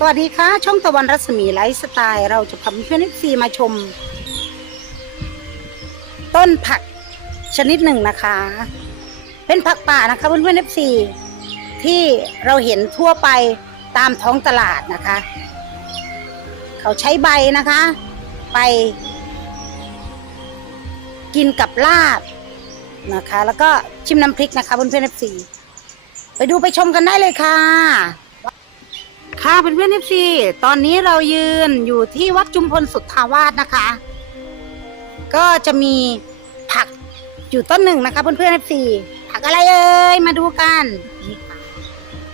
สวัสดีค่ะ ช่องตะวันรัศมีไลฟ์สไตล์ เราจะพาเพื่อนๆซีมาชม ต้นผักชนิดหนึ่งนะคะ เป็นผักป่านะคะเพื่อนๆซีที่เราเห็นทั่วไปตามท้องตลาดนะคะ เขาใช้ใบนะคะ ไป กินกับลาบนะคะ แล้วก็ชิมน้ำพริกนะคะเพื่อนๆซีไปดูไปชมกันได้เลยค่ะ ค่ะเพื่อนๆเอฟซีตอนนี้เรายืนอยู่ที่วัดจุมพลสุทธาวาสนะคะ ก็จะมีผักอยู่ต้นหนึ่งนะคะเพื่อนๆเอฟซีผักอะไรเอ่ยมาดูกันนี่ค่ะ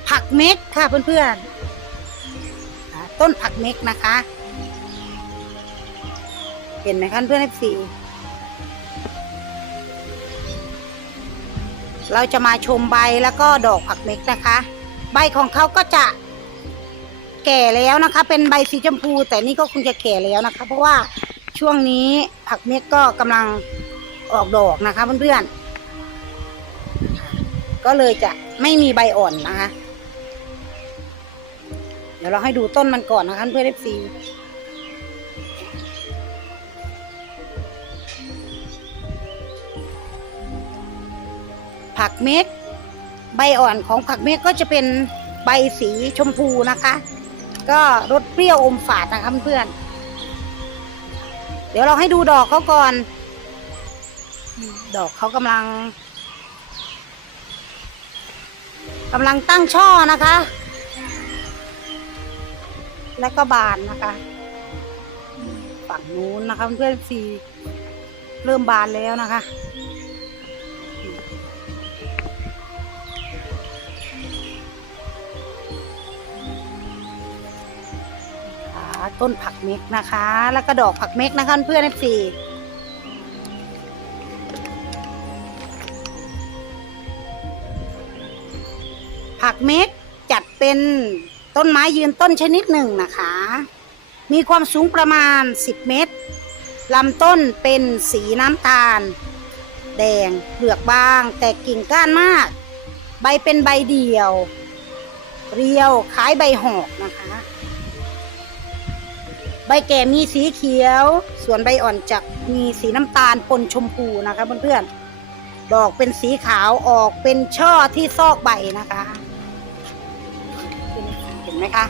ผักเม็กค่ะเพื่อนๆค่ะต้นผักเม็กนะคะ เห็นไหมคะเพื่อนเอฟซีเราจะมาชมใบแล้วก็ดอกผักเม็กนะคะ ใบของเขาก็จะ แก่แล้วนะคะ เป็นใบสีชมพู แต่นี่ก็คงจะแก่แล้วนะคะ เพราะว่าช่วงนี้ผักเม็กก็กำลังออกดอกนะคะเพื่อนๆก็เลยจะไม่มีใบอ่อนนะคะ เดี๋ยวเราให้ดูต้นมันก่อนนะคะเพื่อนเอฟซีผักเม็กใบอ่อนของผักเม็กก็จะเป็นใบสีชมพูนะคะ ก็รสเปรี้ยวอมฝาดนะคะเพื่อนๆเดี๋ยวเราให้ดูดอกเขาก่อน ดอกเขากำลังกำลังตั้งช่อนะคะ และก็บานนะคะ ฝั่งนู้นนะคะเพื่อนๆสีเริ่มบานแล้วนะคะ ต้นผักเม็กนะคะ แล้วก็ดอกผักเม็กนะคะเพื่อนเอฟซีผักเม็กจัดเป็นต้นไม้ยืนต้นชนิดหนึ่งนะคะ มีความสูงประมาณ 10 เมตรลำต้นเป็นสีน้ำตาล แดงเปลือกบาง แต่กิ่งก้านมาก ใบเป็นใบเดี่ยว เรียวคล้ายใบหอกนะคะ ใบแก่มีสีเขียว ส่วนใบอ่อนจะมีสีน้ำตาลปนชมพูนะคะเพื่อนๆ ดอกเป็นสีขาวออกเป็นช่อที่ซอกใบนะคะ เห็นไหมคะ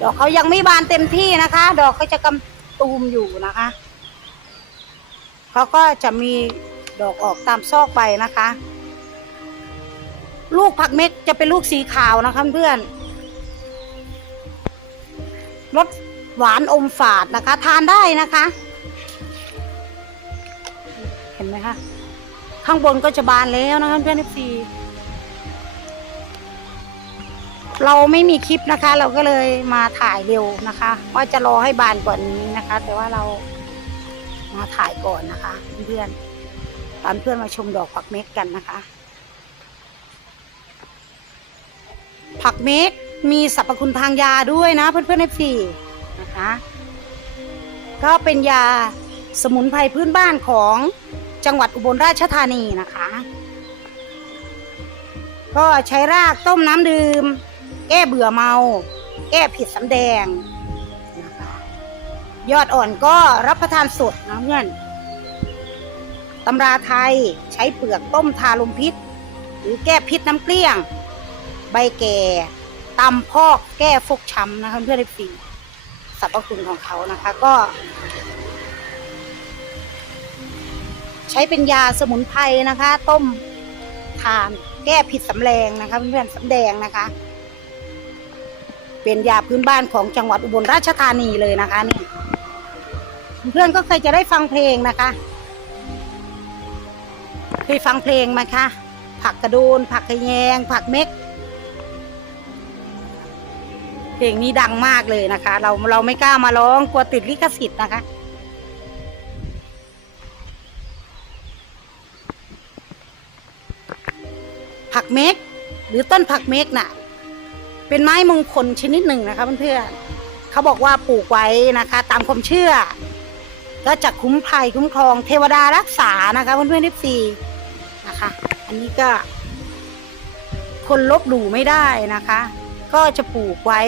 ดอกเขายังไม่บานเต็มที่นะคะ ดอกเขาจะกำตูมอยู่นะคะ เขาก็จะมีดอกออกตามซอกใบนะคะ ลูกผักเม็กจะเป็นลูกสีขาวนะคะเพื่อน รสหวานอมฝาดนะคะ ทานได้นะคะ เห็นไหมคะ ข้างบนก็จะบานแล้วนะคะเพื่อนซีเราไม่มีคลิปนะคะ เราก็เลยมาถ่ายเร็วนะคะว่าจะรอให้บานกว่านี้นะคะ แต่ว่าเรามาถ่ายก่อนนะคะเพื่อนๆตามเพื่อนมาชมดอกผักเม็กกันนะคะ ผักเม็ก มีสรรพคุณทางยาด้วยนะ เพื่อนๆเอฟซีนะคะ ก็เป็นยาสมุนไพรพื้นบ้านของจังหวัดอุบลราชธานีนะคะ ก็ใช้รากต้มน้ำดื่ม แก้เบื่อเมา แก้ผิดสำแดงนะคะยอดอ่อนก็รับประทานสดนะเพื่อนตำราไทยใช้เปลือกต้มทาลมพิษ หรือแก้พิษน้ำเกลี้ยง ใบแก่ ตำพอกแก้ฟกช้ำนะคะเพื่อนๆฟีสรรพคุณของเขานะคะ ก็ ใช้เป็นยาสมุนไพรนะคะ ต้มทานแก้ผิดสำแรงนะคะเพื่อนๆสำแดงนะคะ เป็นยาพื้นบ้านของจังหวัดอุบลราชธานีเลยนะคะนี่เพื่อนก็เคยจะได้ฟังเพลงนะคะเคยฟังเพลงไหมคะผักกระโดนผักกระแยง ผักเม็ก เพลงนี้ดังมากเลยนะคะ เราเราไม่กล้ามาร้องกลัวติดลิขสิทธิ์นะคะ ผักเม็กหรือต้นผักเม็กน่ะ เป็นไม้มงคลชนิดหนึ่งนะคะเพื่อนๆเขาบอกว่าปลูกไว้นะคะ ตามความเชื่อ ก็จะคุ้มภัยคุ้มครองเทวดารักษานะคะเพื่อนๆทิซีนะคะ อันนี้ก็คนลบหลู่ไม่ได้นะคะ ก็จะปลูกไว้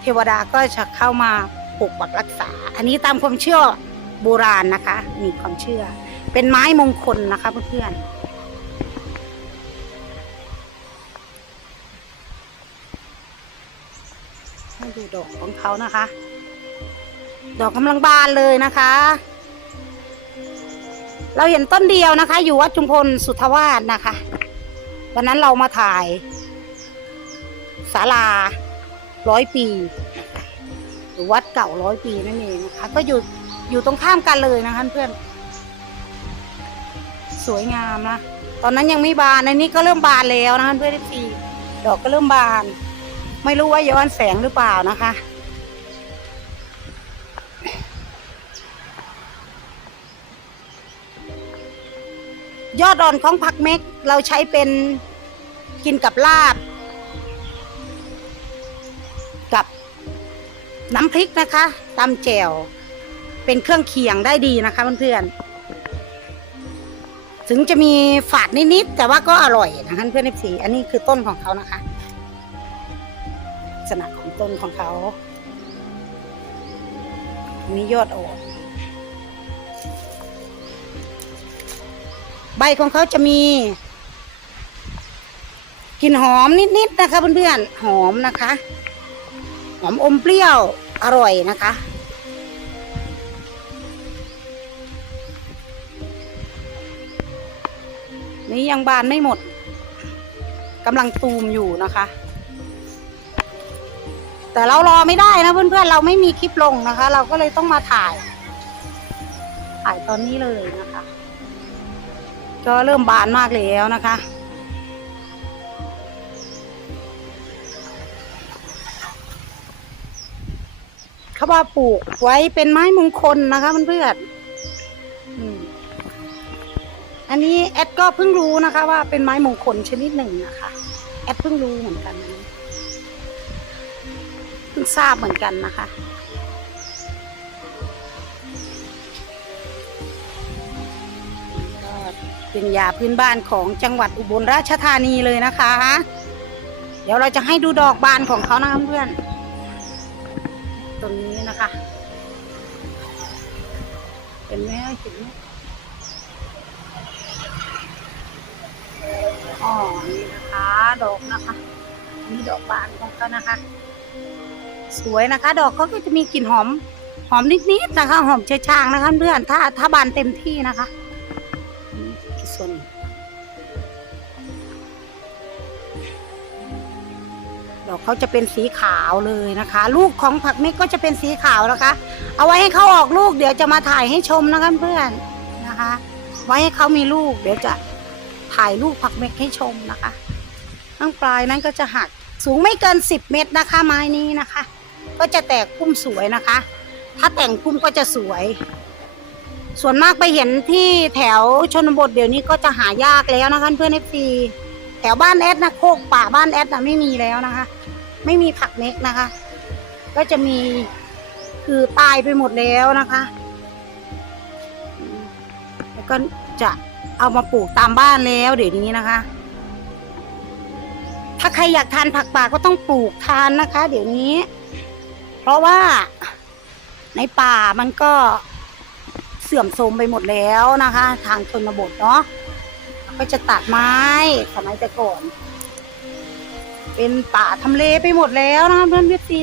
เทวดาก็จะเข้ามาปกปักรักษา อันนี้ตามความเชื่อโบราณนะคะมีความเชื่อ เป็นไม้มงคลนะคะเพื่อนๆให้ดูดอกของเขานะคะ ดอกกำลังบานเลยนะคะ เราเห็นต้นเดียวนะคะ อยู่วัดจุมพลสุทธวาสนะคะ วันนั้นเรามาถ่าย ศาลาร้อยปี หรือวัดเก่าร้อยปีนั่นเองนะคะ ก็อยู่อยู่ตรงข้ามกันเลยนะคะเพื่อน สวยงามนะ ตอนนั้นยังไม่บานอันนี้ก็เริ่มบานแล้วนะคะเพื่อนทีดอกก็เริ่มบาน ไม่รู้ว่าย้อนแสงหรือเปล่านะคะยอดอ่อนของผักเม็กเราใช้เป็นกินกับลาบ น้ำพริกนะคะตำแจ่วเป็นเครื่องเคียงได้ดีนะคะเพื่อนๆถึงจะมีฝาดนิดๆแต่ว่าก็อร่อยนะคะเพื่อนๆสีอันนี้คือต้นของเขานะคะลักษณะของต้นของเขาอันนี้ยอดอ่อนใบของเขาจะมีกลิ่นหอมนิดๆนะคะเพื่อนๆหอมนะคะ หอมอมเปรี้ยว อร่อยนะคะ นี่ยังบานไม่หมดกำลังตูมอยู่นะคะ แต่เรารอไม่ได้นะเพื่อนๆเราไม่มีคลิปลงนะคะ เราก็เลยต้องมาถ่าย ถ่ายตอนนี้เลยนะคะ ก็เริ่มบานมากแล้วนะคะ เขาว่าปลูกไว้เป็นไม้มงคลนะคะเพื่อนๆอืมอันนี้แอดก็เพิ่งรู้นะคะ ว่าเป็นไม้มงคลชนิดหนึ่งนะคะแอดเพิ่งรู้เหมือนกันเพิ่งทราบเหมือนกันนะคะเป็นยาพื้นบ้านของจังหวัดอุบลราชธานีเลยนะคะ เดี๋ยวเราจะให้ดูดอกบานของเขานะคะเพื่อน ตรงนี้นะคะ เห็นไหมเห็นไหมอ๋อนี่นะคะ ดอกนะคะ นี่ดอกบานของเขานะคะ สวยนะคะ ดอกเขาก็จะมีกลิ่นหอม หอมนิดๆนะคะ หอมเชยชางนะคะเพื่อน ถ้าถ้าบานเต็มที่นะคะ อกเขาจะเป็นสีขาวเลยนะคะ ลูกของผักเม็กก็จะเป็นสีขาวนะคะ เอาไว้ให้เขาออกลูกเดี๋ยวจะมาถ่ายให้ชมนะคะเพื่อนนะคะ ไว้ให้เขามีลูก เดี๋ยวจะถ่ายลูกผักเม็กให้ชมนะคะข้างปลายนั้นก็จะหักสูงไม่เกินสิบเมตรนะคะ ไม้นี้นะคะ ก็จะแตกพุ่มสวยนะคะ ถ้าแต่งพุ่มก็จะสวย ส่วนมากไปเห็นที่แถวชนบทเดี๋ยวนี้ก็จะหายากแล้วนะคะเพื่อนเอฟซีแถวบ้านแอดนะโคกป่าบ้านแอดนะไม่มีแล้วนะคะ ไม่มีผักเม็กนะคะ ก็จะมีคือตายไปหมดแล้วนะคะ แล้วก็จะเอามาปลูกตามบ้านแล้วเดี๋ยวนี้นะคะ ถ้าใครอยากทานผักป่าก็ต้องปลูกทานนะคะ เดี๋ยวนี้ เพราะว่าในป่ามันก็เสื่อมโทรมไปหมดแล้วนะคะ ทางชนบทเนาะก็จะตัดไม้สมัยแต่ก่อน เป็นป่าทำเลไปหมดแล้วนะคะเพื่อนพี่ซี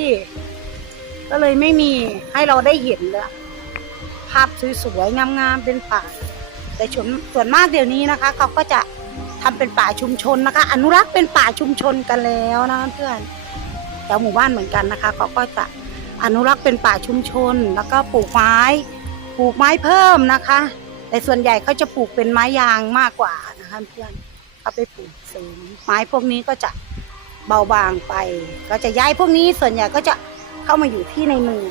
ก็เลยไม่มีให้เราได้เห็นเลยภาพสวยๆงามๆเป็นป่า แต่ส่วนส่วนมากเดี๋ยวนี้นะคะเขาก็จะทำเป็นป่าชุมชนนะคะ อนุรักษ์เป็นป่าชุมชนกันแล้วนะคะเพื่อนแถวหมู่บ้านเหมือนกันนะคะเขาก็จะอนุรักษ์เป็นป่าชุมชน แล้วก็ปลูกไม้ปลูกไม้เพิ่มนะคะ แต่ส่วนใหญ่เขาจะปลูกเป็นไม้ยางมากกว่านะคะเพื่อนเขาไปปลูกเสริมไม้พวกนี้ก็จะ เบาบางไป ก็จะย้ายพวกนี้ส่วนใหญ่ก็จะเข้ามาอยู่ที่ในเมือง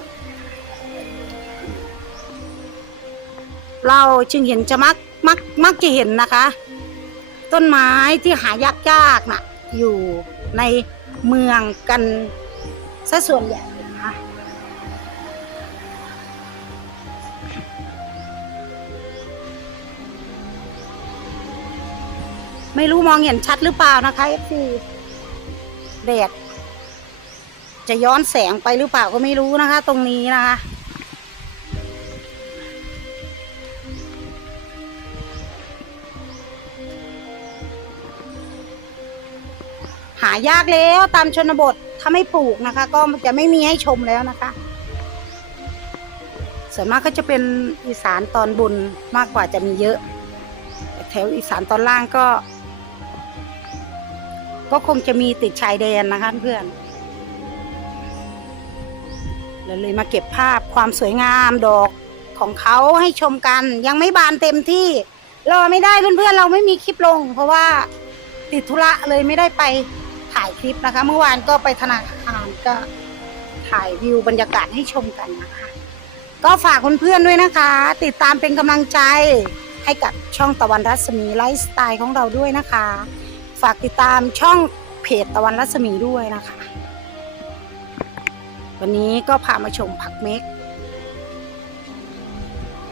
เราจึงเห็นจะมักมักมักจะเห็นนะคะ ต้นไม้ที่หายากยากๆน่ะ อยู่ในเมืองกันซะส่วนใหญ่นะคะไม่รู้มองเห็นชัดหรือเปล่านะคะ FC แดดจะย้อนแสงไปหรือเปล่าก็ไม่รู้นะคะ ตรงนี้นะคะ หายากแล้วตามชนบทถ้าไม่ปลูกนะคะ ก็จะไม่มีให้ชมแล้วนะคะส่วนมากก็จะเป็นอีสานตอนบนมากกว่าจะมีเยอะแแถวอีสานตอนล่างก็ ก็คงจะมีติดชายแดนนะคะเพื่อนเราเลยมาเก็บภาพความสวยงามดอกของเขาให้ชมกัน ยังไม่บานเต็มที่ รอไม่ได้เพื่อนๆเราไม่มีคลิปลง เพราะว่าติดธุระเลยไม่ได้ไปถ่ายคลิปนะคะ เมื่อวานก็ไปธนาคารก็ถ่ายวิวบรรยากาศให้ชมกันนะคะ ก็ฝากเพื่อนๆด้วยนะคะ ติดตามเป็นกำลังใจให้กับช่องตะวันรัศมีไลฟ์สไตล์ของเราด้วยนะคะ ฝากติดตามช่องเพจตะวันรัศมีด้วยนะคะ วันนี้ก็พามาชมผักเม็ก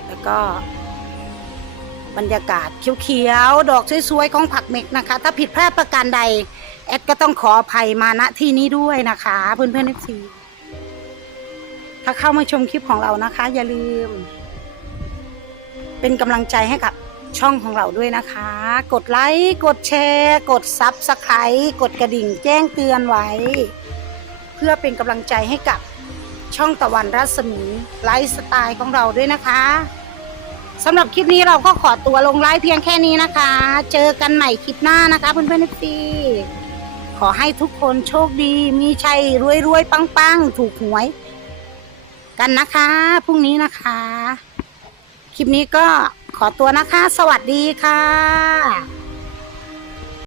แล้วก็ บรรยากาศเขียวๆ ดอกสวยๆ ของผักเม็กนะคะ ถ้าผิดพลาดประการใด แอดก็ต้องขออภัยมาณที่นี้ด้วยนะคะเพื่อนๆเอฟซีถ้าเข้ามาชมคลิปของเรานะคะ อย่าลืม เป็นกำลังใจให้กับ ช่องของเราด้วยนะคะ กดไลค์ กดแชร์ กดซับสไครต์กดกระดิ่งแจ้งเตือนไว้ เพื่อเป็นกำลังใจให้กับช่องตะวันรัศมีไลฟ์สไตล์ของเราด้วยนะคะสำหรับคลิปนี้เราก็ขอตัวลงไลฟ์เพียงแค่นี้นะคะ เจอกันใหม่คลิปหน้านะคะเพื่อนๆทีขอให้ทุกคนโชคดี มีชัยรวยๆ ปังๆ ถูกหวย กันนะคะ พรุ่งนี้นะคะ คลิปนี้ก็ ขอตัวนะคะ สวัสดีค่ะ